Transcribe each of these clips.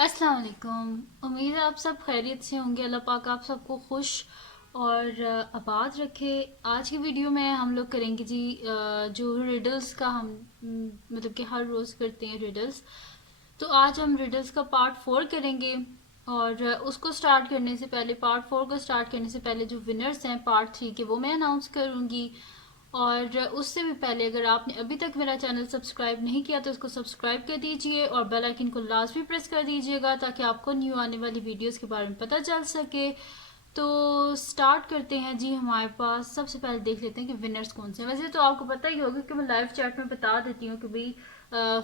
अस्सलाम वालेकुम। उम्मीद है आप सब खैरियत से होंगे। अल्लाह पाक आप सबको खुश और आबाद रखे। आज की वीडियो में हम लोग करेंगे जी जो रिडल्स का हम मतलब कि हर रोज़ करते हैं रिडल्स। तो आज हम रिडल्स का पार्ट 4 करेंगे। और उसको स्टार्ट करने से पहले पार्ट 4 को स्टार्ट करने से पहले जो विनर्स हैं पार्ट 3 के वो मैं अनाउंस करूँगी। और उससे भी पहले अगर आपने अभी तक मेरा चैनल सब्सक्राइब नहीं किया तो उसको सब्सक्राइब कर दीजिए और बेल आइकन को लाजमी प्रेस कर दीजिएगा ताकि आपको न्यू आने वाली वीडियोस के बारे में पता चल सके। तो स्टार्ट करते हैं जी। हमारे पास सबसे पहले देख लेते हैं कि विनर्स कौन से हैं। वैसे तो आपको पता ही होगा कि मैं लाइव चैट में बता देती हूँ कि भाई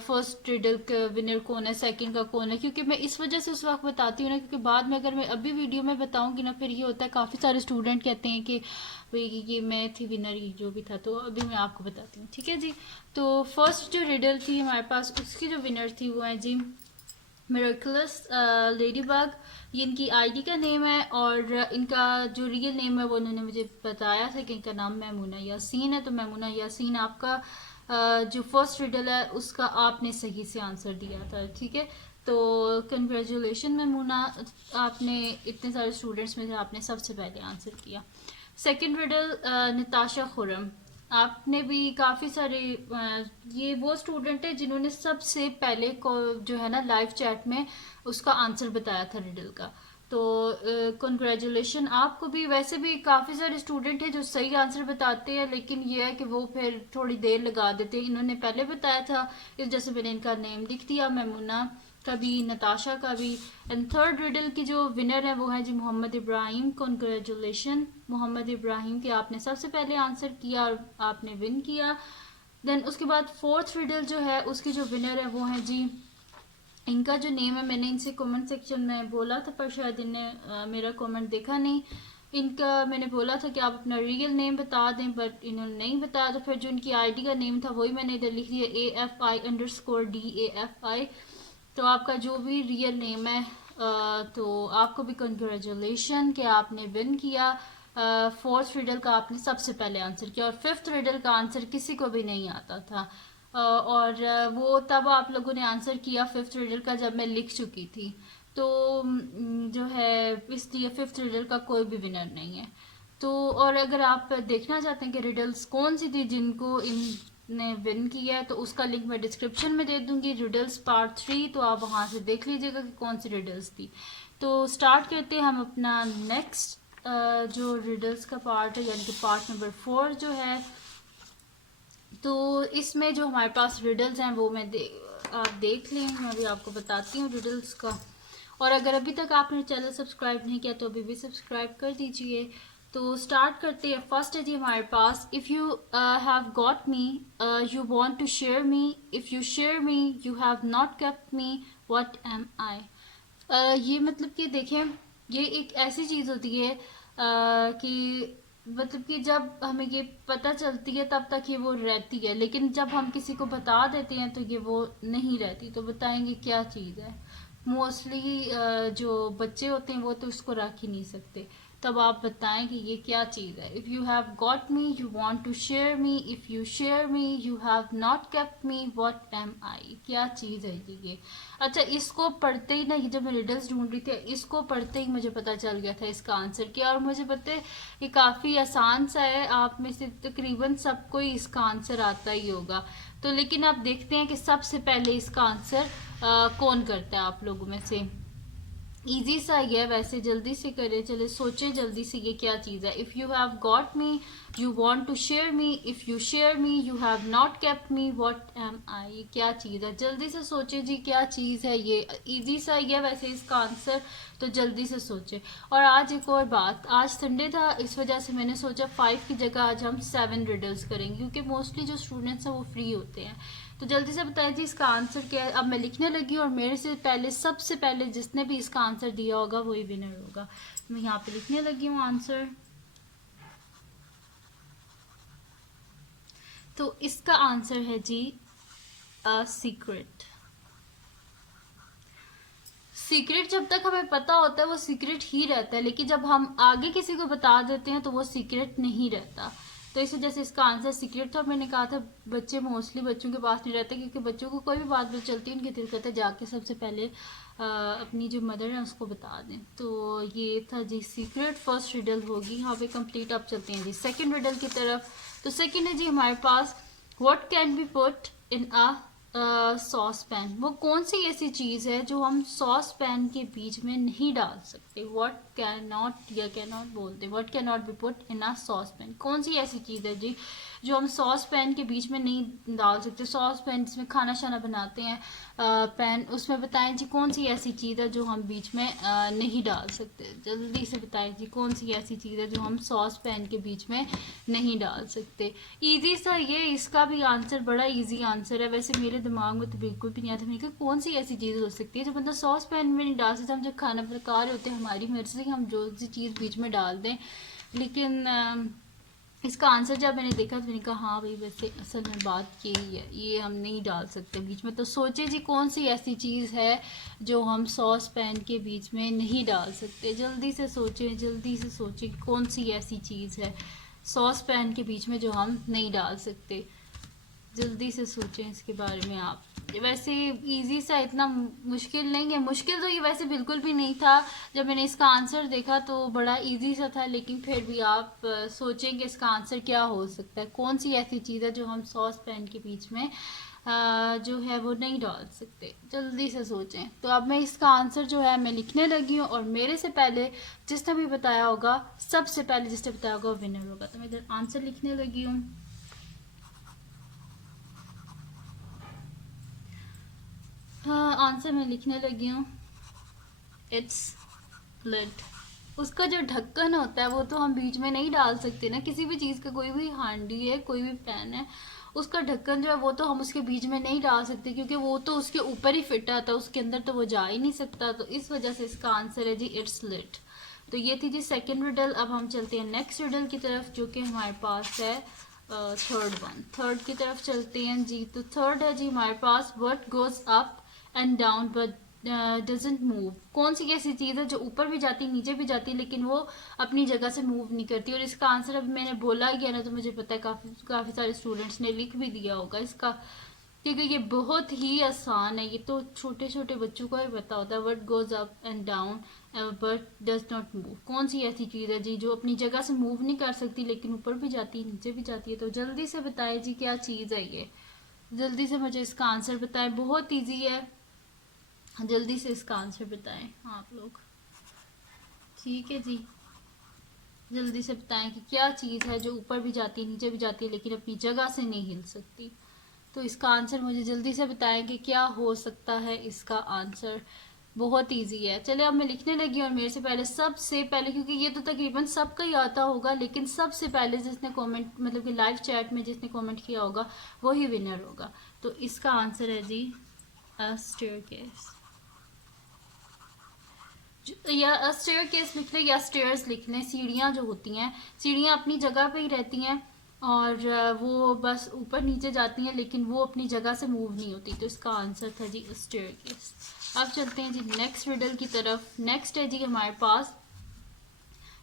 फर्स्ट रिडल का विनर कौन है, सेकंड का कौन है, क्योंकि मैं इस वजह से उस वक्त बताती हूँ ना, क्योंकि बाद में अगर मैं अभी वीडियो में बताऊंगी ना फिर ये होता है काफ़ी सारे स्टूडेंट कहते हैं कि भाई ये मैं थी विनर, ये जो भी था। तो अभी मैं आपको बताती हूँ, ठीक है जी। तो फर्स्ट जो रिडल थी हमारे पास उसकी जो विनर थी वो है जी मिरेकलस लेडीबग। ये इनकी आईडी का नेम है और इनका जो रियल नेम है वो उन्होंने मुझे बताया था कि इनका नाम मैमूना यासीन है। तो मैमूना यासीन आपका जो फर्स्ट रिडल है उसका आपने सही से आंसर दिया था, ठीक है। तो कंग्रेचुलेशन मैमूना, आपने इतने सारे स्टूडेंट्स में से आपने सबसे पहले आंसर किया। सेकंड रिडल नताशा खुरम, आपने भी काफ़ी सारे ये वो स्टूडेंट है जिन्होंने सबसे पहले को जो है ना लाइव चैट में उसका आंसर बताया था रिडल का। तो कंग्रेचुलेशन आपको भी। वैसे भी काफ़ी सारे स्टूडेंट हैं जो सही आंसर बताते हैं लेकिन ये है कि वो फिर थोड़ी देर लगा देते हैं। इन्होंने पहले बताया था इस वजह से मैंने इनका नेम लिख दिया, मैमुना का भी, नताशा का भी। एंड थर्ड रिडल की जो विनर है वो है जी मोहम्मद इब्राहिम। कॉन्ग्रेचुलेशन मोहम्मद इब्राहिम के, आपने सबसे पहले आंसर किया और आपने विन किया। देन उसके बाद फोर्थ रिडल जो है उसकी जो विनर है वो है जी, इनका जो नेम है मैंने इनसे कमेंट सेक्शन में बोला था पर शायद इन्हें मेरा कमेंट देखा नहीं। इनका मैंने बोला था कि आप अपना रियल नेम बता दें बट इन्होंने नहीं बताया। तो फिर जो इनकी आईडी का नेम था वही मैंने इधर लिख दिया AFI_DAFI। तो आपका जो भी रियल नेम है तो आपको भी कंग्रेचुलेशन कि आपने विन किया। फोर्थ रिडल का आपने सबसे पहले आंसर किया और फिफ्थ रिडल का आंसर किसी को भी नहीं आता था। और वो तब आप लोगों ने आंसर किया फिफ्थ रिडल का जब मैं लिख चुकी थी। तो जो है इसलिए फिफ्थ रिडल का कोई भी विनर नहीं है। तो और अगर आप देखना चाहते हैं कि रिडल्स कौन सी थी जिनको इनने विन किया है तो उसका लिंक मैं डिस्क्रिप्शन में दे दूंगी, रिडल्स पार्ट 3। तो आप वहाँ से देख लीजिएगा कि कौन सी रिडल्स थी। तो स्टार्ट करते हैं हम अपना नेक्स्ट जो रिडल्स का पार्ट है यानी कि पार्ट नंबर 4 जो है। तो इसमें जो हमारे पास रिडल्स हैं वो आप देख लें, मैं भी आपको बताती हूँ रिडल्स का। और अगर अभी तक आपने चैनल सब्सक्राइब नहीं किया तो अभी भी सब्सक्राइब कर दीजिए। तो स्टार्ट करते हैं। फर्स्ट है जी हमारे पास, if you have got me you want to share me, if you share me you have not kept me, what am I. ये मतलब कि देखें, ये एक ऐसी चीज़ होती है कि मतलब कि जब हमें ये पता चलती है तब तक ये वो रहती है, लेकिन जब हम किसी को बता देते हैं तो ये वो नहीं रहती। तो बताएंगे क्या चीज़ है। मोस्टली जो बच्चे होते हैं वो तो इसको रख ही नहीं सकते। तब आप बताएं कि ये क्या चीज़ है। If you have got me you want to share me, if you share me you have not kept me, what am I. क्या चीज़ है ये। अच्छा, इसको पढ़ते ही ना, ये जब मैं रिडल्स ढूंढ रही थी इसको पढ़ते ही मुझे पता चल गया था इसका आंसर क्या। और मुझे पता है ये काफ़ी आसान सा है, आप में से तकरीबन सबको ही इसका आंसर आता ही होगा। तो लेकिन आप देखते हैं कि सबसे पहले इसका आंसर कौन करता है आप लोगों में से। इजी सा ही है वैसे, जल्दी से करें, चले सोचें जल्दी से ये क्या चीज़ है। If you have got me you want to share me, if you share me you have not kept me, what am I. क्या चीज़ है, जल्दी से सोचें जी क्या चीज़ है ये। इजी सा ही है वैसे इसका आंसर, तो जल्दी से सोचें। और आज एक और बात, आज संडे था इस वजह से मैंने सोचा 5 की जगह आज हम 7 रिडल्स करेंगे क्योंकि मोस्टली जो स्टूडेंट्स हैं वो फ्री होते हैं। तो जल्दी से बताइए जी इसका आंसर क्या है। अब मैं लिखने लगी और मेरे से पहले सबसे पहले जिसने भी इसका आंसर दिया होगा वही विनर होगा। मैं यहाँ पे लिखने लगी हूँ आंसर। तो इसका आंसर है जी अ सीक्रेट। सीक्रेट जब तक हमें पता होता है वो सीक्रेट ही रहता है, लेकिन जब हम आगे किसी को बता देते हैं तो वो सीक्रेट नहीं रहता। तो इस वजह से इसका आंसर सीक्रेट था। मैंने कहा था बच्चे मोस्टली बच्चों के पास नहीं रहते, क्योंकि बच्चों को कोई भी बात पता चलती है उनके दिल करता है जाके सबसे पहले अपनी जो मदर है उसको बता दें। तो ये था जी सीक्रेट, फर्स्ट रिडल होगी यहाँ पे कंप्लीट। अब चलते हैं जी सेकंड रिडल की तरफ। तो सेकंड है जी हमारे पास, what can be put in a saucepan. वो कौन सी ऐसी चीज़ है जो हम सॉस पैन के बीच में नहीं डाल सकते। व्हाट कैन नॉट या कैन नॉट बोलते, what can not be put in a sauce pan. कौन सी ऐसी चीज़ है जी जो हम सॉस पैन के बीच में नहीं डाल सकते। सॉस पैन जिसमें खाना शाना बनाते हैं पैन, उसमें बताएं जी कौन सी ऐसी चीज़ है जो हम बीच में नहीं डाल सकते। जल्दी से बताएं जी कौन सी ऐसी चीज़ है जो हम सॉस पैन के बीच में नहीं डाल सकते। इजी सा ये, इसका भी आंसर बड़ा इजी आंसर है। वैसे मेरे दिमाग में तो बिल्कुल भी नहीं आता। मैंने कहा कौन सी ऐसी चीज़ हो सकती है जो मतलब सॉस पैन में नहीं डाल सकते। हम जब खाना पका रहे होते हैं हमारी मर्जी से हम जो सी चीज़ बीच में डाल दें, लेकिन इसका आंसर जब मैंने देखा तो मैंने कहा हाँ भाई वैसे असल में बात यही है, ये हम नहीं डाल सकते बीच में। तो सोचे जी कौन सी ऐसी चीज़ है जो हम सॉस पैन के बीच में नहीं डाल सकते। जल्दी से सोचें, जल्दी से सोचें कौन सी ऐसी चीज़ है सॉस पैन के बीच में जो हम नहीं डाल सकते। जल्दी से सोचें इसके बारे में आप। वैसे इजी सा, इतना मुश्किल नहीं है। मुश्किल तो ये वैसे बिल्कुल भी नहीं था। जब मैंने इसका आंसर देखा तो बड़ा इजी सा था, लेकिन फिर भी आप सोचेंगे इसका आंसर क्या हो सकता है। कौन सी ऐसी चीज़ है जो हम सॉस पैन के बीच में जो है वो नहीं डाल सकते। जल्दी से सोचें। तो अब मैं इसका आंसर जो है मैं लिखने लगी हूँ, और मेरे से पहले जिसने भी बताया होगा, सबसे पहले जिसने बताया होगा वो विनर होगा। तो मैं इधर आंसर लिखने लगी हूँ। आंसर मैं लिखने लगी हूँ। It's lid. उसका जो ढक्कन होता है वो तो हम बीच में नहीं डाल सकते ना। किसी भी चीज़ का, कोई भी हांडी है, कोई भी पैन है, उसका ढक्कन जो है वो तो हम उसके बीच में नहीं डाल सकते, क्योंकि वो तो उसके ऊपर ही फिट आता है, उसके अंदर तो वो जा ही नहीं सकता। तो इस वजह से इसका आंसर है जी इट्स लिड। तो ये थी जी सेकेंड रिडल। अब हम चलते हैं नेक्स्ट रिडल की तरफ, जो कि हमारे पास है थर्ड वन। थर्ड की तरफ चलते हैं जी। तो थर्ड है जी हमारे पास, what goes up and down but doesn't move. कौन सी ऐसी चीज़ है जो ऊपर भी जाती नीचे भी जाती लेकिन वो अपनी जगह से मूव नहीं करती। और इसका आंसर अभी मैंने बोला गया ना, तो मुझे पता है काफ़ी सारे स्टूडेंट्स ने लिख भी दिया होगा इसका, क्योंकि ये बहुत ही आसान है। ये तो छोटे छोटे बच्चों को ही पता होता है। What goes up and down but does not move. कौन सी ऐसी चीज़ है जी जो अपनी जगह से मूव नहीं कर सकती लेकिन ऊपर भी जाती है नीचे भी जाती है। तो जल्दी से बताएं जी क्या चीज़ है ये। जल्दी से मुझे इसका आंसर बताएं, बहुत ईजी है। जल्दी से इसका आंसर बताएं आप लोग। ठीक है जी, जल्दी से बताएं कि क्या चीज़ है जो ऊपर भी जाती है नीचे भी जाती है लेकिन अपनी जगह से नहीं हिल सकती। तो इसका आंसर मुझे जल्दी से बताएं कि क्या हो सकता है इसका आंसर। बहुत इजी है। चले अब मैं लिखने लगी और मेरे से पहले, सबसे पहले, क्योंकि ये तो तकरीबन सबका ही आता होगा, लेकिन सबसे पहले जिसने कमेंट मतलब कि लाइव चैट में जिसने कमेंट किया होगा वही विनर होगा। तो इसका आंसर है जी स्टेयरकेस। या स्टेयरकेस लिख लें या स्टेयर्स लिख लें। सीढ़ियाँ जो होती हैं, सीढ़ियाँ अपनी जगह पे ही रहती हैं और वो बस ऊपर नीचे जाती हैं लेकिन वो अपनी जगह से मूव नहीं होती। तो इसका आंसर था जी स्टेयरकेस। अब चलते हैं जी नेक्स्ट रिडल की तरफ। नेक्स्ट है जी हमारे पास,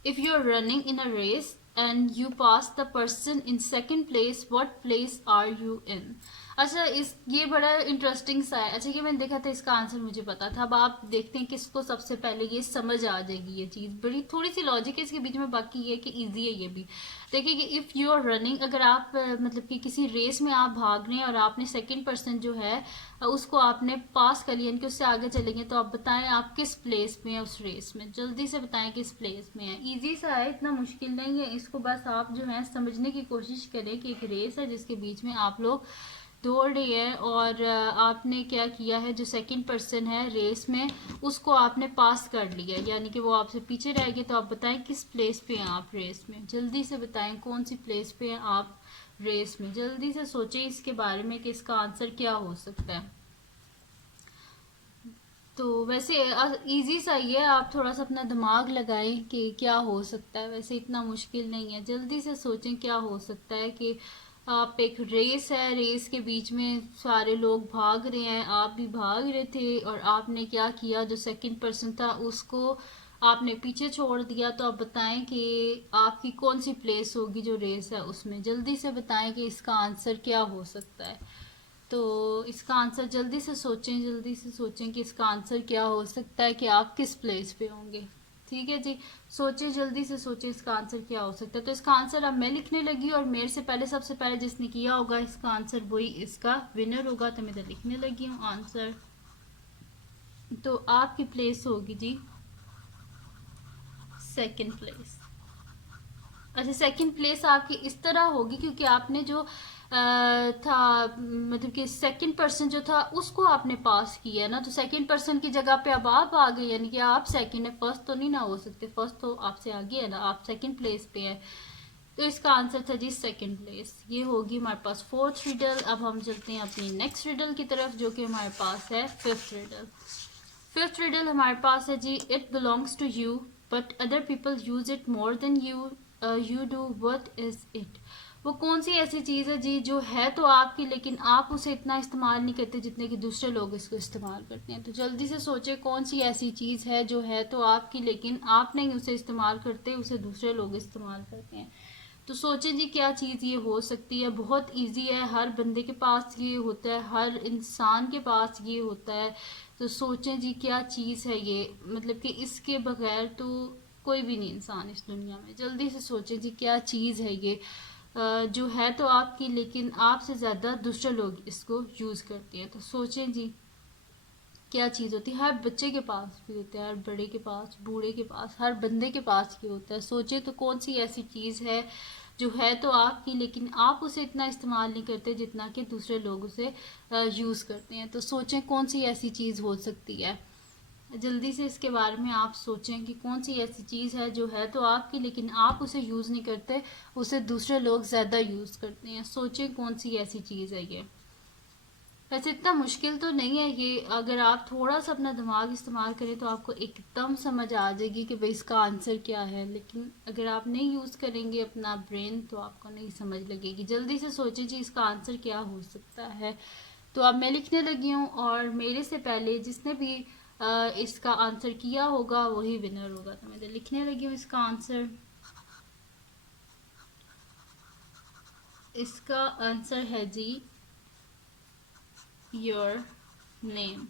if you are running in a race and you pass the person in second place, what place are you in. अच्छा, ये बड़ा इंटरेस्टिंग सा है। अच्छा, ये मैंने देखा था, इसका आंसर मुझे पता था। अब आप देखते हैं किसको सबसे पहले ये समझ आ जाएगी। ये चीज़ बड़ी थोड़ी सी लॉजिक है इसके बीच में, बाकी ये कि इजी है ये भी। देखिए कि इफ़ यू आर रनिंग, अगर आप मतलब कि किसी रेस में आप भाग रहे हैं और आपने सेकंड पर्सन जो है उसको आपने पास कर लिया, यानी कि उससे आगे चलेंगे, तो आप बताएं आप किस प्लेस में है उस रेस में। जल्दी से बताएं किस प्लेस में है। ईजी सा है, इतना मुश्किल नहीं है। इसको बस आप जो है समझने की कोशिश करें कि एक रेस है जिसके बीच में आप लोग दौड़ रही है और आपने क्या किया है, जो सेकंड पर्सन है रेस में उसको आपने पास कर लिया, यानी कि वो आपसे पीछे रह गए। तो आप बताएं किस प्लेस पे हैं आप रेस में। जल्दी से बताएं कौन सी प्लेस पे हैं आप रेस में। जल्दी से सोचें इसके बारे में कि इसका आंसर क्या हो सकता है। तो वैसे इजी सा ही है, आप थोड़ा सा अपना दिमाग लगाएं कि क्या हो सकता है। वैसे इतना मुश्किल नहीं है। जल्दी से सोचें क्या हो सकता है कि आप, एक रेस है, रेस के बीच में सारे लोग भाग रहे हैं, आप भी भाग रहे थे और आपने क्या किया, जो सेकंड पर्सन था उसको आपने पीछे छोड़ दिया, तो आप बताएं कि आपकी कौन सी प्लेस होगी जो रेस है उसमें। जल्दी से बताएं कि इसका आंसर क्या हो सकता है। तो इसका आंसर जल्दी से सोचें, जल्दी से सोचें कि इसका आंसर क्या हो सकता है, कि आप किस प्लेस पे होंगे। ठीक है जी, सोचे, जल्दी से सोचे इसका आंसर क्या हो सकता है। तो इसका आंसर अब मैं लिखने लगी, और मेरे से पहले सबसे पहले जिसने किया होगा इसका आंसर वही इसका विनर होगा। तो मैं इधर लिखने लगी हूँ आंसर। तो आपकी प्लेस होगी जी सेकंड प्लेस। अच्छा, सेकंड प्लेस आपकी इस तरह होगी क्योंकि आपने जो था, मतलब कि सेकंड पर्सन जो था उसको आपने पास किया ना, तो सेकंड पर्सन की जगह पे अब आप आ गए, यानी कि आप सेकंड है, फर्स्ट तो नहीं ना हो सकते, फर्स्ट तो आपसे आगे है ना, आप सेकंड प्लेस पे है। तो इसका आंसर था जी सेकंड प्लेस। ये होगी हमारे पास फोर्थ रिडल। अब हम चलते हैं अपनी नेक्स्ट रिडल की तरफ, जो कि हमारे पास है फिफ्थ रिडल। फिफ्थ रिडल हमारे पास है जी, it belongs to you but other people use it more than you, you do what is it. वो कौन सी ऐसी चीज है जी जो है तो आपकी, लेकिन आप उसे इतना इस्तेमाल नहीं करते जितने कि दूसरे लोग इसको इस्तेमाल करते हैं। तो जल्दी से सोचे कौन सी ऐसी चीज है जो है तो आपकी, लेकिन आप नहीं उसे इस्तेमाल करते, उसे दूसरे लोग इस्तेमाल करते हैं। तो सोचें जी क्या चीज़ ये हो सकती है। बहुत इजी है, हर बंदे के पास ये होता है, हर इंसान के पास ये होता है। तो सोचें जी क्या चीज़ है ये, मतलब कि इसके बगैर तो कोई भी नहीं इंसान इस दुनिया में। जल्दी से सोचें जी क्या चीज़ है ये, जो है तो आपकी, लेकिन आपसे ज़्यादा दूसरे लोग इसको यूज़ करते हैं। तो सोचें जी क्या चीज़ होती है। हर बच्चे के पास भी होता है, हर बड़े के पास, बूढ़े के पास, हर बंदे के पास ये होता है। सोचे तो कौन सी ऐसी चीज़ है जो है तो आपकी, लेकिन आप उसे इतना इस्तेमाल नहीं करते जितना कि दूसरे लोग उसे यूज़ करते हैं। तो सोचें कौन सी ऐसी चीज़ हो सकती है। जल्दी से इसके बारे में आप सोचें कि कौन सी ऐसी चीज़ है जो है तो आपकी, लेकिन आप उसे यूज़ नहीं करते, उसे दूसरे लोग ज़्यादा यूज़ करते हैं। सोचें कौन सी ऐसी चीज़ है ये। वैसे इतना मुश्किल तो नहीं है ये, अगर आप थोड़ा सा अपना दिमाग इस्तेमाल करें तो आपको एकदम समझ आ जाएगी कि भाई इसका आंसर क्या है। लेकिन अगर आप नहीं यूज़ करेंगे अपना ब्रेन तो आपको नहीं समझ लगेगी। जल्दी से सोचें जी इसका आंसर क्या हो सकता है। तो अब मैं लिखने लगी हूँ, और मेरे से पहले जिसने भी इसका आंसर किया होगा वही विनर होगा। तो मैं लिखने लगी हूँ इसका आंसर। इसका आंसर है जी योर नेम।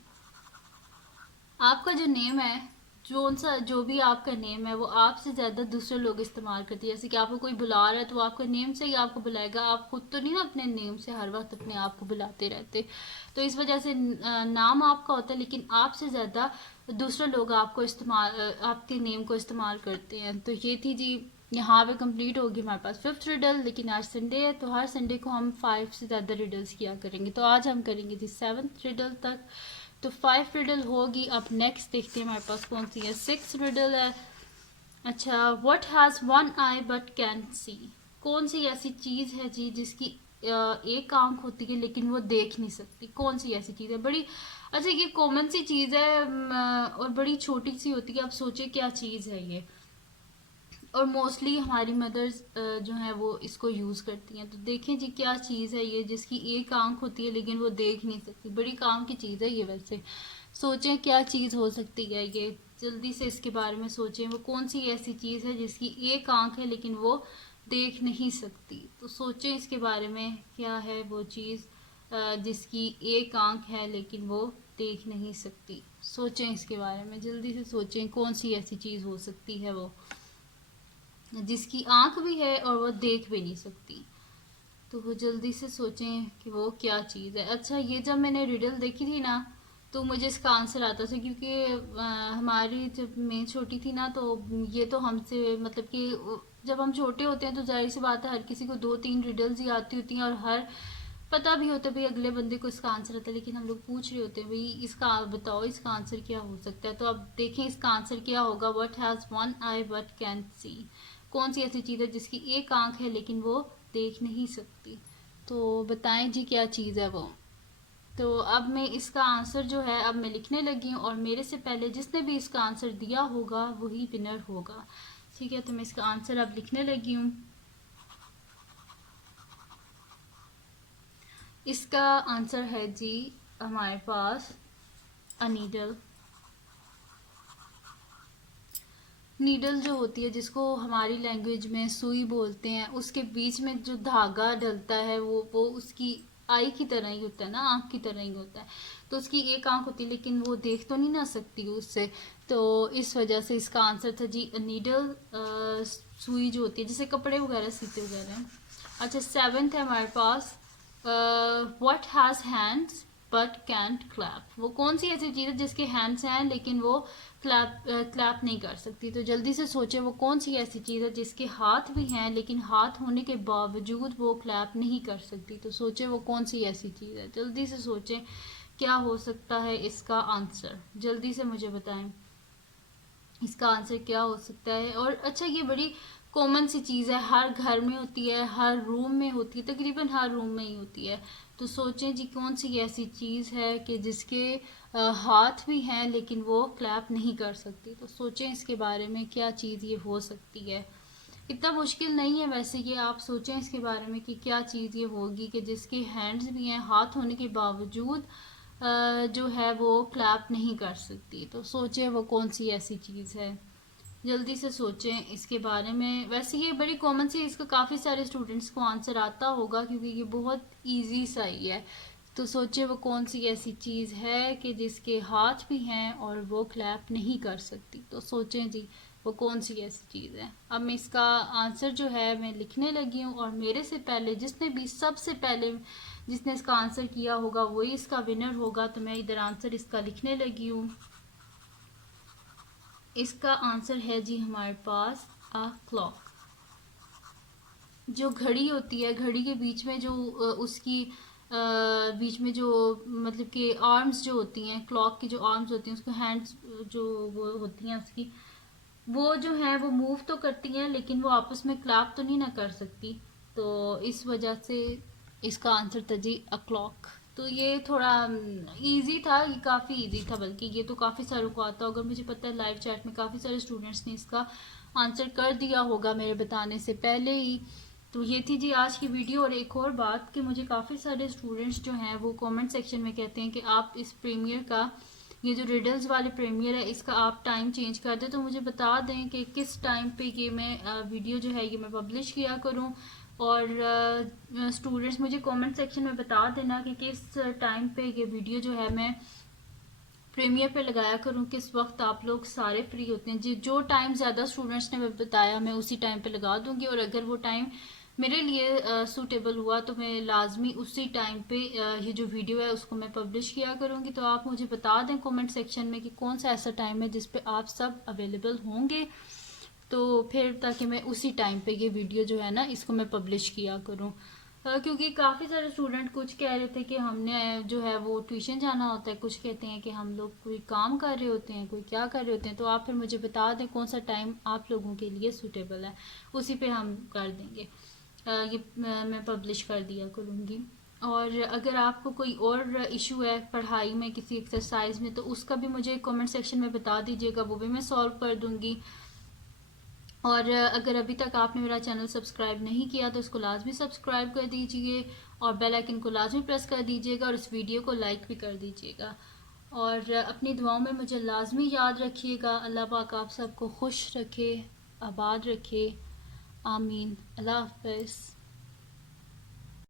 आपका जो नेम है, जो भी आपका नेम है वो आपसे ज़्यादा दूसरे लोग इस्तेमाल करते हैं। जैसे कि आपको कोई बुला रहा है तो वो आपका नेम से ही आपको बुलाएगा, आप खुद तो नहीं ना अपने नेम से हर वक्त अपने आप को बुलाते रहते। तो इस वजह से नाम आपका होता है, लेकिन आपसे ज़्यादा दूसरे लोग आपके नेम को इस्तेमाल करते हैं। तो ये थी जी, यहाँ पे कंप्लीट होगी हमारे पास फिफ्थ रिडल। लेकिन आज संडे है तो हर संडे को हम 5 से ज़्यादा रिडल्स किया करेंगे। तो आज हम करेंगे जी 7th रिडल तक। तो 5 रिडल होगी। अब नेक्स्ट देखते हैं हमारे पास कौन सी है। 6 रिडल है। अच्छा, what has one I but can see. कौन सी ऐसी चीज़ है जी जिसकी एक आंख होती है लेकिन वो देख नहीं सकती। कौन सी ऐसी चीज़ है, बड़ी अच्छा ये कॉमन सी चीज़ है, और बड़ी छोटी सी होती है। आप सोचे क्या चीज़ है ये, और मोस्टली हमारी मदर्स जो हैं वो इसको यूज़ करती हैं। तो देखें जी क्या चीज़ है ये जिसकी एक आंख होती है लेकिन वो देख नहीं सकती। बड़ी काम की चीज़ है ये। वैसे सोचें क्या चीज़ हो सकती है ये, जल्दी से इसके बारे में सोचें। वो कौन सी ऐसी चीज़ है जिसकी एक आंख है लेकिन वो देख नहीं सकती। तो सोचें इसके बारे में क्या है वो चीज़ जिसकी एक आंख है लेकिन वो देख नहीं सकती। सोचें इसके बारे में, जल्दी से सोचें कौन सी ऐसी चीज़ हो सकती है वो जिसकी आंख भी है और वो देख भी नहीं सकती। तो वो जल्दी से सोचें कि वो क्या चीज़ है। अच्छा, ये जब मैंने रिडल देखी थी ना तो मुझे इसका आंसर आता था, क्योंकि हमारी जब मैं छोटी थी ना तो ये तो हमसे मतलब कि जब हम छोटे होते हैं तो जाहिर सी बात है हर किसी को 2-3 रिडल्स ही आती होती हैं, और हर पता भी होता है भाई अगले बंदे को इसका आंसर आता है। लेकिन हम लोग पूछ रहे होते हैं भाई इसका बताओ इसका आंसर क्या हो सकता है। तो अब देखें इसका आंसर क्या होगा। What has one I but can see. कौन सी ऐसी चीज़ है जिसकी एक आंख है लेकिन वो देख नहीं सकती। तो बताएं जी क्या चीज़ है वो। तो अब मैं इसका आंसर जो है अब मैं लिखने लगी हूँ, और मेरे से पहले जिसने भी इसका आंसर दिया होगा वही विनर होगा। ठीक है, तो मैं इसका आंसर अब लिखने लगी हूँ। इसका आंसर है जी हमारे पास अ नीडल। नीडल जो होती है, जिसको हमारी लैंग्वेज में सुई बोलते हैं, उसके बीच में जो धागा डलता है वो उसकी आई की तरह ही होता है ना, आँख की तरह ही होता है। तो उसकी एक आँख होती है लेकिन वो देख तो नहीं ना सकती उससे, तो इस वजह से इसका आंसर था जी नीडल, सुई जो होती है जैसे कपड़े वगैरह सीते वगैरह। अच्छा, 7th है हमारे पास, what has hands but can't clap. वो कौन सी ऐसी चीज़ है जिसके हैंड्स हैं लेकिन वो क्लैप नहीं कर सकती। तो जल्दी से सोचें वो कौन सी ऐसी चीज़ है जिसके हाथ भी हैं लेकिन हाथ होने के बावजूद वो क्लैप नहीं कर सकती। तो सोचें वो कौन सी ऐसी चीज़ है, जल्दी से सोचें क्या हो सकता है इसका आंसर, जल्दी से मुझे बताएं इसका आंसर क्या हो सकता है। और अच्छा, ये बड़ी कॉमन सी चीज़ है, हर घर में होती है, हर रूम में होती है, तकरीबन हर रूम में ही होती है। तो सोचें जी कौन सी ऐसी चीज़ है कि जिसके हाथ भी हैं लेकिन वो क्लैप नहीं कर सकती। तो सोचें इसके बारे में क्या चीज़ ये हो सकती है। इतना मुश्किल नहीं है वैसे ये, आप सोचें इसके बारे में कि क्या चीज़ ये होगी कि जिसके हैंड्स भी हैं, हाथ होने के बावजूद जो है वो क्लैप नहीं कर सकती। तो सोचें वो कौन सी ऐसी चीज़ है, जल्दी से सोचें इसके बारे में। वैसे ये बड़ी कॉमन सी, इसका काफ़ी सारे स्टूडेंट्स को आंसर आता होगा क्योंकि ये बहुत इजी सा ही है। तो सोचिए वो कौन सी ऐसी चीज़ है कि जिसके हाथ भी हैं और वो क्लैप नहीं कर सकती। तो सोचें जी वो कौन सी ऐसी चीज़ है। अब मैं इसका आंसर जो है मैं लिखने लगी हूँ, और मेरे से पहले जिसने भी सबसे पहले जिसने इसका आंसर किया होगा वही इसका विनर होगा। तो मैं इधर आंसर इसका लिखने लगी हूँ। इसका आंसर है जी हमारे पास अ क्लॉक। जो घड़ी होती है, घड़ी के बीच में जो उसकी बीच में जो मतलब कि आर्म्स जो होती हैं, क्लॉक की जो आर्म्स होती हैं, उसको हैंड्स जो वो होती हैं उसकी, वो जो है वो मूव तो करती हैं लेकिन वो आपस में क्लैप तो नहीं ना कर सकती। तो इस वजह से इसका आंसर था जी अ क्लॉक। तो ये थोड़ा इजी था, ये काफ़ी इजी था, बल्कि ये तो काफ़ी सारों को आता होगा। मुझे पता है लाइव चैट में काफ़ी सारे स्टूडेंट्स ने इसका आंसर कर दिया होगा मेरे बताने से पहले ही। तो ये थी जी आज की वीडियो। और एक और बात कि मुझे काफ़ी सारे स्टूडेंट्स जो हैं वो कमेंट सेक्शन में कहते हैं कि आप इस प्रीमियर का, ये जो रिडल्स वाले प्रीमियर है, इसका आप टाइम चेंज कर दें। तो मुझे बता दें कि किस टाइम पे ये मैं वीडियो जो है ये मैं पब्लिश किया करूं। और स्टूडेंट्स मुझे कमेंट सेक्शन में बता देना कि किस टाइम पे ये वीडियो जो है मैं प्रीमियर पे लगाया करूं, किस वक्त आप लोग सारे फ्री होते हैं जी। जो टाइम ज़्यादा स्टूडेंट्स ने बताया मैं उसी टाइम पे लगा दूंगी, और अगर वो टाइम मेरे लिए सूटेबल हुआ तो मैं लाजमी उसी टाइम पे ये जो वीडियो है उसको मैं पब्लिश किया करूंगी। तो आप मुझे बता दें कमेंट सेक्शन में कि कौन सा ऐसा टाइम है जिस पे आप सब अवेलेबल होंगे, तो फिर ताकि मैं उसी टाइम पे ये वीडियो जो है ना इसको मैं पब्लिश किया करूं। क्योंकि काफ़ी सारे स्टूडेंट कुछ कह रहे थे कि हमने जो है वो ट्यूशन जाना होता है, कुछ कहते हैं कि हम लोग कोई काम कर रहे होते हैं, कोई क्या कर रहे होते हैं। तो आप फिर मुझे बता दें कौन सा टाइम आप लोगों के लिए सूटेबल है, उसी पे हम कर देंगे। ये मैं पब्लिश कर दिया करूँगी। और अगर आपको कोई और इशू है पढ़ाई में, किसी एक्सरसाइज में, तो उसका भी मुझे कमेंट सेक्शन में बता दीजिएगा, वो भी मैं सॉल्व कर दूँगी। और अगर अभी तक आपने मेरा चैनल सब्सक्राइब नहीं किया तो इसको लाजमी सब्सक्राइब कर दीजिए, और बेल आइकन को लाजमी प्रेस कर दीजिएगा, और इस वीडियो को लाइक भी कर दीजिएगा। और अपनी दुआओं में मुझे लाजमी याद रखिएगा। अल्लाह पाक आप सबको खुश रखे, आबाद रखे। आमीन। अल्लाह हाफ़िज़।